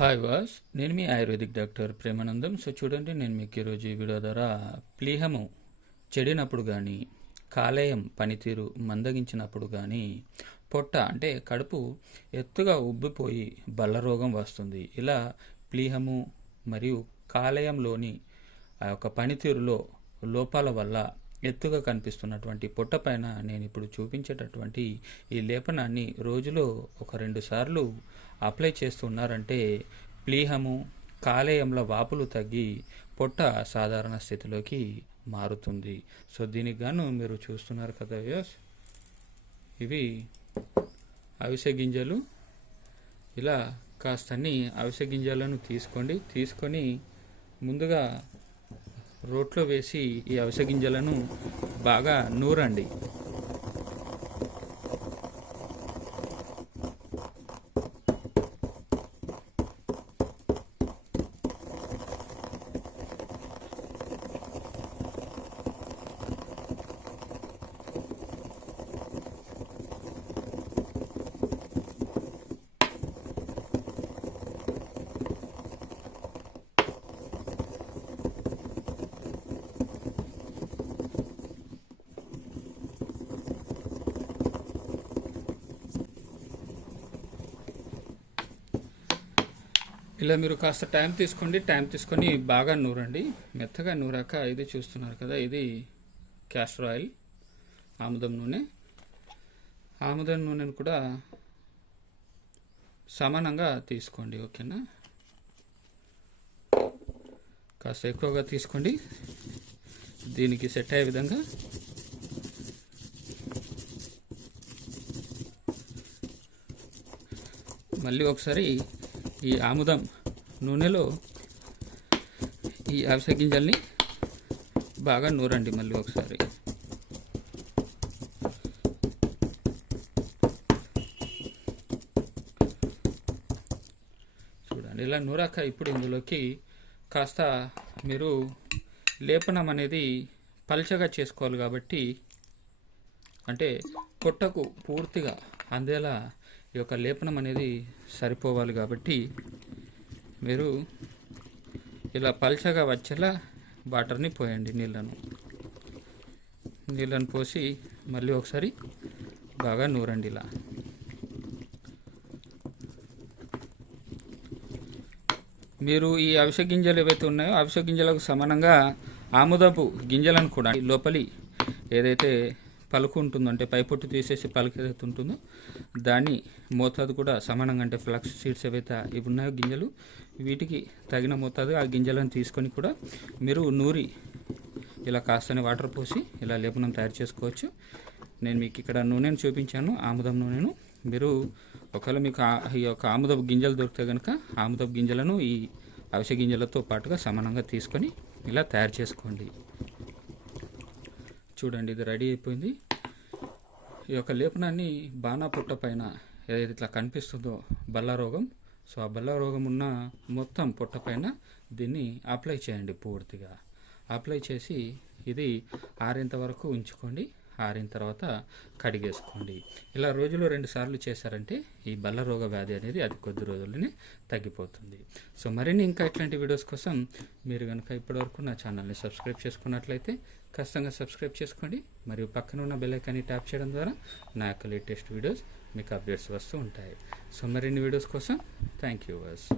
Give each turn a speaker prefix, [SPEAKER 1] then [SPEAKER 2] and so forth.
[SPEAKER 1] Hi వాస్ నేను మీ ఆయుర్వేదిక్ డాక్టర్ ప్రేమానందం. సో చూడండి నేను మీకు ఈరోజు ఈ వీడియో ద్వారా ప్లీహము చెడినప్పుడు కానీ కాలేయం పనితీరు మందగించినప్పుడు కానీ పొట్ట అంటే కడుపు ఎత్తుగా ఉబ్బిపోయి బల్ల రోగం వస్తుంది. ఇలా ప్లీహము మరియు కాలేయంలోని ఆ యొక్క పనితీరులో లోపాల వల్ల ఎత్తుగా కనిపిస్తున్నటువంటి పొట్ట పైన నేను ఇప్పుడు చూపించేటటువంటి ఈ లేపనాన్ని రోజులో ఒక రెండు సార్లు అప్లై చేస్తున్నారంటే ప్లీహము కాలేయంలో వాపులు తగ్గి పొట్ట సాధారణ స్థితిలోకి మారుతుంది. సో దీనికి గాను మీరు చూస్తున్నారు కదా వ్యూస్ ఇవి అవిసె గింజలు. ఇలా కాస్తని అవిసె గింజలను తీసుకోండి. తీసుకొని ముందుగా రోట్లో వేసి ఈ అవిసె గింజలను బాగా నూరండి. ఇలా మీరు కాస్త టైం తీసుకోండి టైం తీసుకొని బాగా నూరండి. మెత్తగా నూరాక ఇది చూస్తున్నారు కదా ఇది క్యాస్టర్ ఆయిల్ ఆముదం నూనె. ఆముదం నూనెను కూడా సమానంగా తీసుకోండి ఓకేనా? కాస్త ఎక్కువగా తీసుకోండి. దీనికి సెట్ అయ్యే విధంగా మళ్ళీ ఒకసారి ఈ ఆముదం నూనెలో ఈ అవిసె గింజల్ని బాగా నూరండి మళ్ళీ ఒకసారి. చూడండి ఇలా నూరాక ఇప్పుడు ఇందులోకి కాస్త మీరు లేపనం అనేది పల్చగా చేసుకోవాలి కాబట్టి అంటే పొట్టకు పూర్తిగా అందేలా ఈ యొక్క లేపనం అనేది సరిపోవాలి కాబట్టి మీరు ఇలా పల్చగా వచ్చేలా వాటర్ని పోయండి నీళ్ళను. నీళ్ళను పోసి మళ్ళీ ఒకసారి బాగా నూరండి ఇలా. మీరు ఈ అవిసె గింజలు ఏవైతే ఉన్నాయో అవిసె గింజలకు సమానంగా ఆముదపు గింజలను కూడా లోపలి ఏదైతే పలుకు ఉంటుందో అంటే పైపొట్టు తీసేసి పలుకు ఏదైతే ఉంటుందో దాన్ని మోతాదు కూడా సమానంగా అంటే ఫ్లక్స్ సీడ్స్ ఏవైతే ఇవి ఉన్నాయో గింజలు వీటికి తగిన మోతాదు ఆ గింజలను తీసుకొని కూడా మీరు నూరి ఇలా కాస్తని వాటర్ పోసి ఇలా లేపనం తయారు చేసుకోవచ్చు. నేను మీకు ఇక్కడ నూనెను చూపించాను ఆముదం నూనెను. మీరు ఒకవేళ మీకు ఈ యొక్క ఆముదపు గింజలు దొరికితే కనుక ఆముదపు గింజలను ఈ అవిసె గింజలతో పాటుగా సమానంగా తీసుకొని ఇలా తయారు చేసుకోండి. చూడండి ఇది రెడీ అయిపోయింది. ఈ యొక్క లేపనాన్ని బాణా పుట్ట పైన ఏదైతే ఇట్లా కనిపిస్తుందో బల్ల రోగం సో ఆ బల్ల రోగం ఉన్న మొత్తం పుట్ట పైన దీన్ని అప్లై చేయండి పూర్తిగా. అప్లై చేసి ఇది ఆరేంత వరకు ఉంచుకోండి. ఆరిన తర్వాత కడిగేసుకోండి. ఇలా రోజులో రెండు సార్లు చేశారంటే ఈ బల్ల రోగ వ్యాధి అనేది అది కొద్ది రోజుల్లోనే తగ్గిపోతుంది. సో మరిన్ని ఇంకా ఇట్లాంటి వీడియోస్ కోసం మీరు కనుక ఇప్పటివరకు నా ఛానల్ని సబ్స్క్రైబ్ చేసుకున్నట్లయితే ఖచ్చితంగా సబ్స్క్రైబ్ చేసుకోండి. మరియు పక్కన ఉన్న బెల్లైకాన్ని ట్యాప్ చేయడం ద్వారా నా యొక్క లేటెస్ట్ వీడియోస్ మీకు అప్డేట్స్ వస్తూ ఉంటాయి. సో మరిన్ని వీడియోస్ కోసం థ్యాంక్ యూ వర్స్